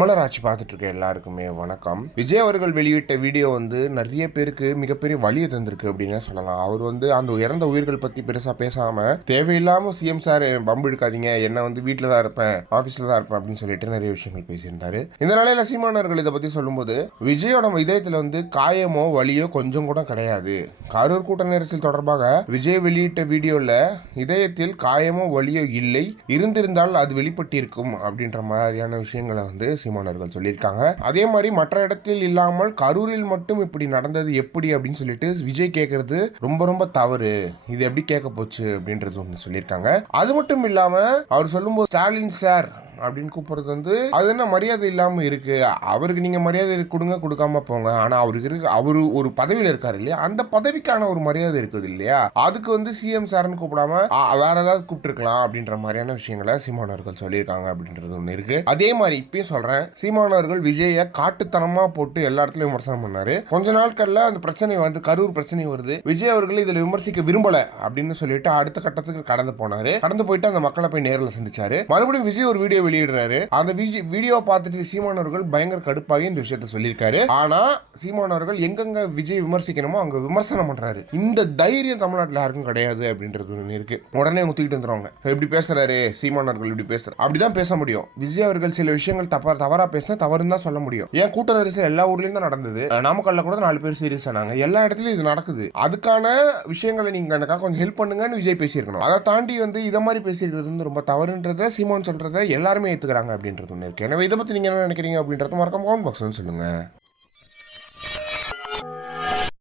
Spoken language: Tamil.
தமிழர் பார்த்துட்ருக்கேன் பார்த்துட்டு இருக்க எல்லாருக்குமே வணக்கம். விஜய் அவர்கள் வெளியிட்ட வீடியோ வந்து நிறைய பேருக்கு மிகப்பெரிய வழியை தந்திருக்கு அப்படின்னு சொல்லலாம். அவர் வந்து அந்த இறந்த உயிர்கள் பத்தி பெருசா பேசாம தேவையில்லாம சிஎம் சார் பம்பு எடுக்காதீங்க என்ன வந்து வீட்டில் தான் இருப்பேன் ஆஃபீஸில் தான் இருப்பேன் அப்படின்னு சொல்லிட்டு நிறைய விஷயங்கள் பேசியிருந்தாரு. இந்த நிலையில சீமானவர்கள் இதை பத்தி சொல்லும்போது விஜயோட இதயத்தில் வந்து காயமோ வலியோ கொஞ்சம் கூட கிடையாது. கரூர் கூட்ட நெரிசல் தொடர்பாக விஜய் வெளியிட்ட வீடியோவில் இதயத்தில் காயமோ வலியோ இல்லை இருந்திருந்தால் அது வெளிப்பட்டிருக்கும் அப்படின்ற மாதிரியான விஷயங்களை வந்து சீமானவர்கள் சொல்லியிருக்காங்க. அதே மாதிரி மற்ற இடத்தில் இல்லாமல் கரூரில் மட்டும் இப்படி நடந்தது எப்படி அப்படின்னு சொல்லிட்டு விஜய் கேட்கறது ரொம்ப ரொம்ப தவறு. இது எப்படி கேட்க போச்சு அப்படின்றது ஒன்று சொல்லியிருக்காங்க. அது மட்டும் இல்லாம அவர் சொல்லும்போது ஸ்டாலின் சார் அப்படின்னு கூப்பிடுறது வந்து அது என்ன மரியாதை இல்லாமல் இருக்கு. அவருக்கு நீங்கள் மரியாதை கொடுங்க கொடுக்காம போங்க. ஆனால் அவருக்கு இருக்கு அவர் ஒரு பதவியில் இருக்காரு இல்லையா? அந்த பதவிக்கான ஒரு மரியாதை இருக்குது இல்லையா? அதுக்கு வந்து சிஎம் சார்னு கூப்பிடாம வேற ஏதாவது கூப்பிட்டுருக்கலாம் அப்படின்ற மாதிரியான விஷயங்களை சீமானவர்கள் சொல்லியிருக்காங்க அப்படின்றது ஒன்று இருக்கு. அதே மாதிரி இப்பயும் சொல்றேன் சீமானவர்கள் விஜயை காட்டுத்தனமா போட்டு எல்லா இடத்துலயும் விமர்சனம் பண்ணாரு. கொஞ்ச நாட்கள்ல அந்த பிரச்சனை வந்து கரூர் பிரச்சனை வருது. விஜய் அவர்கள் இதில் விமர்சிக்க விரும்பல அப்படின்னு சொல்லிட்டு அடுத்த கட்டத்துக்கு கடந்து போனாரு. கடந்து போயிட்டு அந்த மக்களை போய் நேரில் சந்திச்சாரு. மறுபடியும் விஜய் ஒரு வீடியோ வெளியிடுறாரு. அந்த வீடியோ பார்த்துட்டு சீமானவர்கள் பயங்கர கடுப்பாகி இந்த விஷயத்த சொல்லியிருக்காரு. ஆனா சீமானவர்கள் எங்கெங்க விஜய் விமர்சிக்கணுமோ அங்க விமர்சனம் பண்றாரு. இந்த தைரியம் தமிழ்நாட்டில் யாருக்கும் கிடையாது அப்படின்றது ஒன்று இருக்கு. உடனே முத்திக்கிட்டு வந்துருவாங்க. இப்படி பேசுறாரு சீமானவர்கள் இப்படி பேசுற அப்படிதான் பேச முடியும். விஜய் அவர்கள் சில விஷயங்கள் தப்பா தவறா பேசினா தவறுன்னு தான் சொல்ல முடியும். ஏன் கூட்ட நெரிசல் எல்லா ஊர்லயும் தான் நடந்தது. நாமக்கல்ல கூட நாலு பேர் சீரியஸ் ஆனாங்க. எல்லா இடத்துலயும் இது நடக்குது. அதுக்கான விஷயங்களை நீங்க எனக்காக கொஞ்சம் ஹெல்ப் பண்ணுங்கன்னு விஜய் பேசியிருக்கணும். அதை தாண்டி வந்து இதை மாதிரி பேசியிருக்கிறது வந்து ரொம்ப தவறுன்றத சீமான் சொல்றத எல்லாருமே ஏத்துக்கிறாங்க அப்படின்றது ஒன்று இருக்கு. எனவே இதை பற்றி நீங்க என்ன நினைக்கிறீங்க அப்படின்றத மறக்காம கமெண்ட் பாக்ஸ்னு சொல்லுங்க.